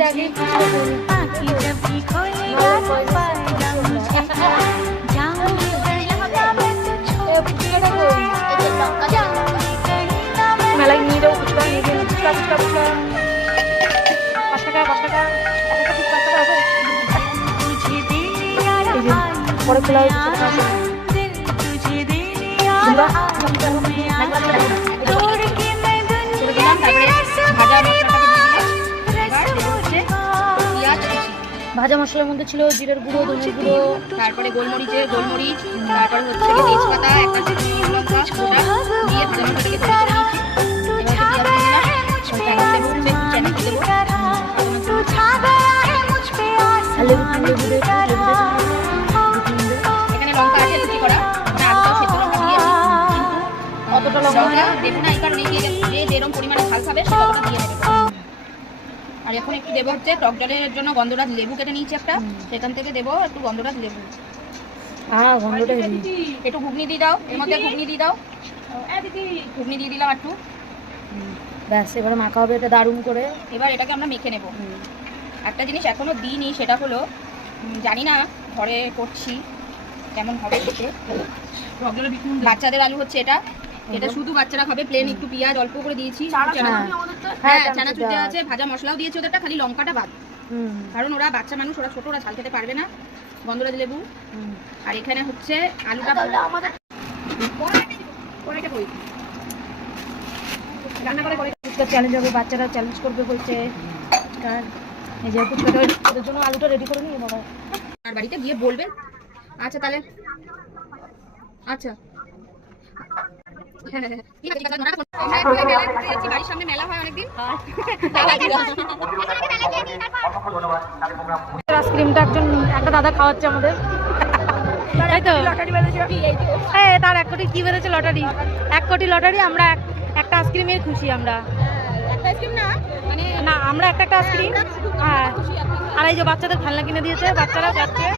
मुझे आँखें जब भी खोलेगा तो पाएगा मुझे जाऊंगी कहीं ना मैं तो छोड़ के जाऊंगी कहीं ना मैं মেলায় নিয়ে যাবো ফুচকা নিয়ে যাবো ফুচকা ফুচকা ফুচকা 5 টাকা 5 টাকা একটা ফুচকা 5 টাকা হবে तुझे देने यार এই যে পরে খোলা হয়েছে दिल तुझे देने यार तोड़ के मैं दुनिया के रस ভাজা মশলার মধ্যে ছিল জিরের গুঁড়ো ধনের গুঁড়ো তারপরে গোলমরিচ তারপরে হচ্ছে তেজপাতা একটা লঙ্কা দিয়ে ভাজা মশলাটাকে এখানে লঙ্কা আছে কুচি করা আলুটাও সেদ্ধ লঙ্কা দিয়েছি অতটা লঙ্কা লঙ্কা দেবো না এই কারণে যে যেরকম পরিমাণে ঝাল খাবে সে ততটা দিয়ে নেবে। আর এখন একটু দেবো হচ্ছে টক জলের জন্য গন্ধরাজ লেবু কেটে নিয়েছি একটা, সেখান থেকে দেবো একটু গন্ধরাজ লেবু। গন্ধটা হেভি একটু ঘুগনি দিয়ে দাও, এর মধ্যে ঘুগনি দিয়ে দাও, ঘুগনি দিয়ে দিলাম একটু। ব্যাস এবারে মাখা হবে এটা দারুণ করে। এবার এটাকে আমরা মেখে নেব। একটা জিনিস এখনো দিইনি, সেটা হলো জানি না ঘরে করছি কেমন হবে খেতে। বাচ্চাদের আলু হচ্ছে এটা, এটা শুধু বাচ্চারা খাবে। প্লেন একটু পেঁয়াজ অল্প করে দিয়েছি, হ্যাঁ চানাচুর দেওয়া আছে, ভাজা মশলাও দিয়েছি ওদেরটা, খালি লঙ্কাটা বাদ, কারণ ওরা বাচ্চা মানুষ, ওরা ছোট, ওরা ঝাল খেতে পারবে না। গন্ধরাজ লেবু আর এখানে হচ্ছে আলুটা রান্না করে ফুচকার চ্যালেঞ্জ হবে, বাচ্চারা চ্যালেঞ্জ করবে বলছে ফুচকার। এই যে ফুচকাটা ওদের জন্য আলুটা রেডি করে নিয়ে বাবা আর বাড়িতে গিয়ে বলবেন। আচ্ছা তাহলে আচ্ছা বাড়ির সামনে মেলা হয় অনেকদিন। আইসক্রিমটা একটা দাদা খাওয়াচ্ছে আমাদের, তাই তো? হ্যাঁ তার 1 কোটি কি বেড়েছে লটারি, 1 কোটি লটারি। আমরা একটা আইসক্রিমের খুশি আমরা, না আমরা একটা আইসক্রিম। হ্যাঁ আর এই যে বাচ্চাদের খেলনা কিনে দিয়েছে, বাচ্চারা যাচ্ছে।